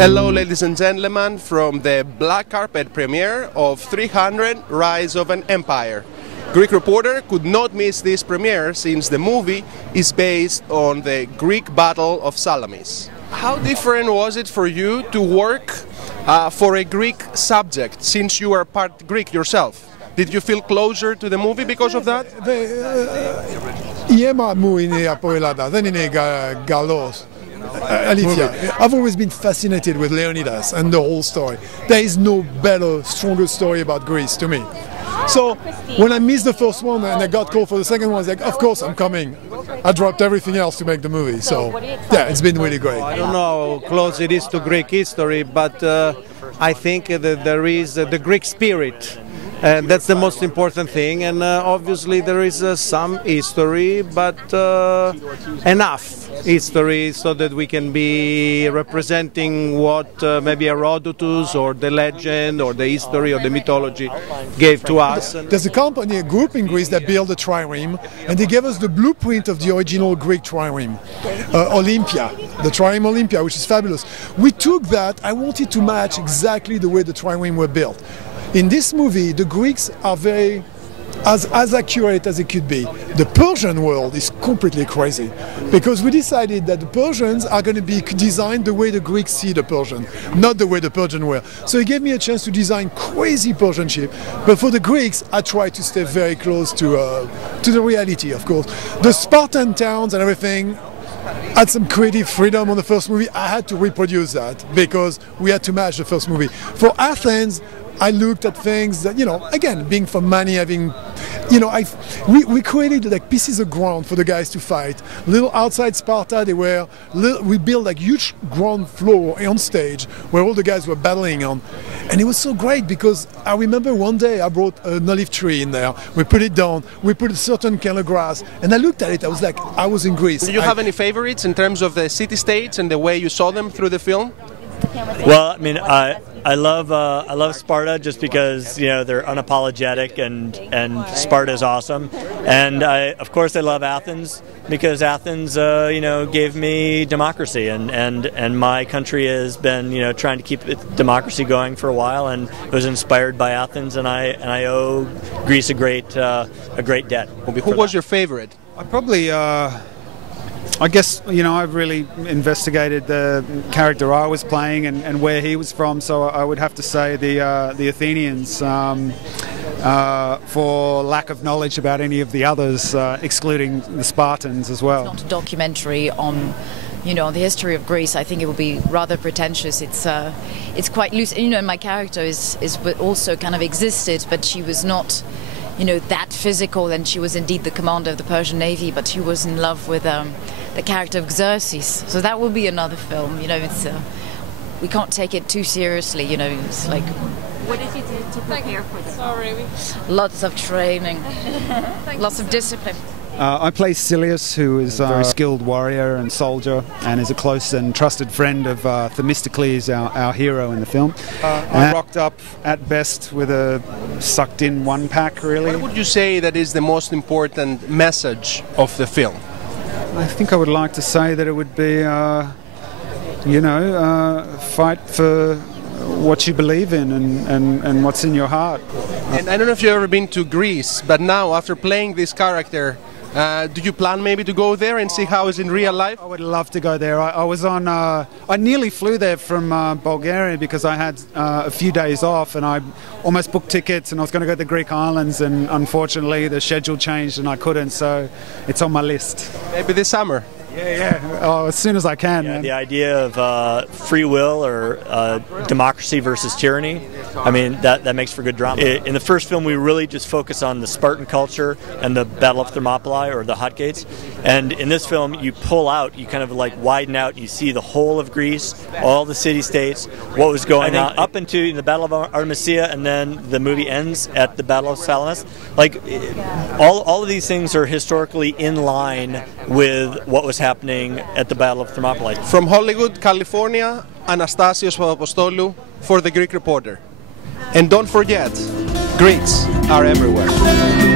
Hello, ladies and gentlemen, from the black carpet premiere of 300 Rise of an Empire. Greek Reporter could not miss this premiere since the movie is based on the Greek Battle of Salamis. How different was it for you to work for a Greek subject since you are part Greek yourself? Did you feel closer to the movie because of that? I've always been fascinated with Leonidas and the whole story. There is no better, stronger story about Greece to me. So when I missed the first one and I got called for the second one, I was like, of course I'm coming. I dropped everything else to make the movie. So yeah, it's been really great. I don't know how close it is to Greek history, but I think that there is the Greek spirit. And that's the most important thing, and obviously there is some history, but enough history so that we can be representing what maybe Herodotus or the legend or the history or the mythology gave to us. There's a group in Greece that built a trireme, and they gave us the blueprint of the original Greek trireme, Olympia, the trireme Olympia, which is fabulous. We took that, I wanted to match exactly the way the trireme were built. In this movie, the Greeks are very as accurate as it could be. The Persian world is completely crazy because we decided that the Persians are going to be designed the way the Greeks see the Persian, not the way the Persian were. So it gave me a chance to design crazy Persian ship. But for the Greeks, I tried to stay very close to the reality, of course. The Spartan towns and everything had some creative freedom on the first movie. I had to reproduce that because we had to match the first movie. For Athens, I looked at things that, again, being from Mani, having, we created like pieces of ground for the guys to fight. Little outside Sparta, we built like huge ground floor on stage where all the guys were battling on. And it was so great because I remember one day I brought an olive tree in there. We put it down, we put a certain kind of grass, and I looked at it, I was like, I was in Greece. Do you have any favorites in terms of the city-states and the way you saw them through the film? Well, I mean, I love Sparta just because they're unapologetic and Sparta is awesome, and of course I love Athens because Athens gave me democracy, and my country has been trying to keep its democracy going for a while, and was inspired by Athens, and I owe Greece a great debt. Who was your favorite? I guess, I've really investigated the character I was playing and where he was from, so I would have to say the Athenians, for lack of knowledge about any of the others, excluding the Spartans as well. It's not a documentary on the history of Greece. I think it would be rather pretentious. It's quite loose. My character is also kind of existed, but she was not that physical, and she was indeed the commander of the Persian Navy, but she was in love with the character of Xerxes. So that will be another film. We can't take it too seriously. It's like. What did you do to prepare for this? Sorry. Lots of training, lots of discipline. I play Silius, who is a very skilled warrior and soldier, and is a close and trusted friend of Themistocles, our hero in the film. I rocked up at best with a sucked-in one-pack, really. What would you say that is the most important message of the film? I think I would like to say that it would be, fight for what you believe in and what's in your heart. And I don't know if you've ever been to Greece, but now after playing this character, do you plan maybe to go there and see how it's in real life? I would love to go there. I was on. I nearly flew there from Bulgaria because I had a few days off, and I almost booked tickets, and I was going to go to the Greek islands, and unfortunately the schedule changed and I couldn't. So it's on my list. Maybe this summer. Yeah. Oh, as soon as I can. Yeah, man. the idea of free will or democracy versus tyranny, I mean, that makes for good drama. In the first film, we really just focus on the Spartan culture and the Battle of Thermopylae, or the Hot Gates. And in this film, you pull out, you kind of like widen out, you see the whole of Greece, all the city-states, what was going on up into the Battle of Artemisia, and then the movie ends at the Battle of Salamis. Like, all of these things are historically in line with what was happening at the Battle of Thermopylae. From Hollywood, California, Anastasios Papapostoulou for the Greek Reporter. And don't forget, Greeks are everywhere.